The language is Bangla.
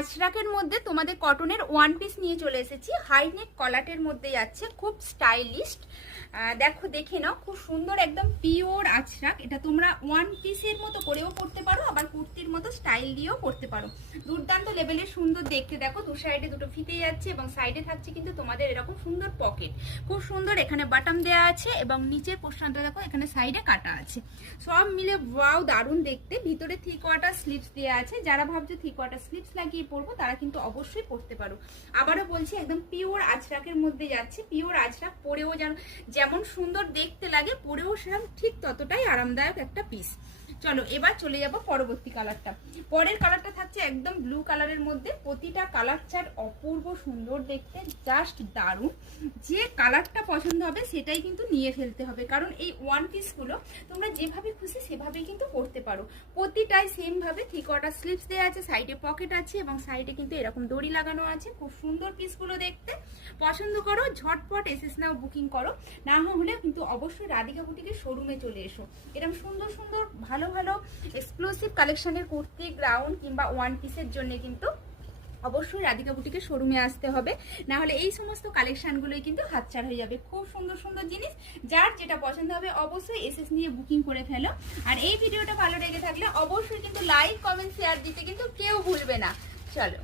আজরাকের মধ্যে তোমাদের কটনের ওয়ান পিস নিয়ে চলে এসেছি। হাই নেক কলারের মধ্যে যাচ্ছে, খুব স্টাইলিস্ট। দেখো, দেখে নাও, খুব সুন্দর একদম পিওর আজরাক। এটা তোমরা ওয়ান পিসের মতো করেও পরতে পারো, আবার কুর্তির মতো স্টাইল দিয়েও পরতে পারো। দুর্দান্ত লেভেলের সুন্দর দেখতে। দেখো, দু সাইডে দুটো ফিতে যাচ্ছে এবং সাইডে থাকছে কিন্তু তোমাদের এরকম সুন্দর পকেট। খুব সুন্দর এখানে বাটন দেওয়া আছে এবং নিচের পোর্শনটা দেখো এখানে সাইডে কাটা আছে। সব মিলে ওয়াও, দারুণ দেখতে। ভিতরে 3 কোয়ার্টার স্লিভস দেওয়া আছে। যারা ভাবছো 3 কোয়ার্টার স্লিভস লাগিয়ে পরবো তারা কিন্তু অবশ্যই পরতে পারো। আবারও বলছি, একদম পিওর আজরাকের মধ্যে যাচ্ছে। পিওর আজরাক, পরেও যেমন সুন্দর দেখতে লাগে, পরেও সেরকম ঠিক ততটাই আরামদায়ক একটা পিস। চলো এবার চলে যাব পরবর্তী কালারটা। পরের কালারটা থাকছে একদম ব্লু কালারের মধ্যে। প্রতিটা কালার চার্ট অপূর্ব সুন্দর দেখতে, জাস্ট দারুণ। যে কালারটা পছন্দ হবে সেটাই কিন্তু নিয়ে ফেলতে হবে, কারণ এই ওয়ান পিসগুলো তোমরা যেভাবে খুশি সেভাবেই কিন্তু পরতে পারো। প্রতিটাই সেম ভাবে 3 কোয়ার্টার স্লিভস দেওয়া আছে, সাইডে পকেট আছে এবং সাইডে কিন্তু এরকম দড়ি লাগানো আছে। খুব সুন্দর পিসগুলো দেখতে। পছন্দ করো, ঝটপট এসএস নাও বুকিং করো। না হলে কিন্তু অবশ্যই রাধিকা বুটিকের শোরুমে চলে এসো। এরকম সুন্দর সুন্দর ভালো ভালো এক্সক্লুসিভ কালেকশনের কুর্তি, গ্রাউন্ড কিংবা ওয়ান পিসের জন্য কিন্তু অবশ্যই রাধিকা বুটিকের শোরুমে আসতে হবে। না হলে এই সমস্ত কালেকশনগুলোই কিন্তু হাতছাড়া হয়ে যাবে। খুব সুন্দর সুন্দর জিনিস, যার যেটা পছন্দ হবে অবশ্যই এসএস নিয়ে বুকিং করে ফেলো। আর এই ভিডিওটা ভালো লেগে থাকলে অবশ্যই কিন্তু লাইক, কমেন্ট, শেয়ার দিতে কিন্তু কেউ ভুলবে না। চলো।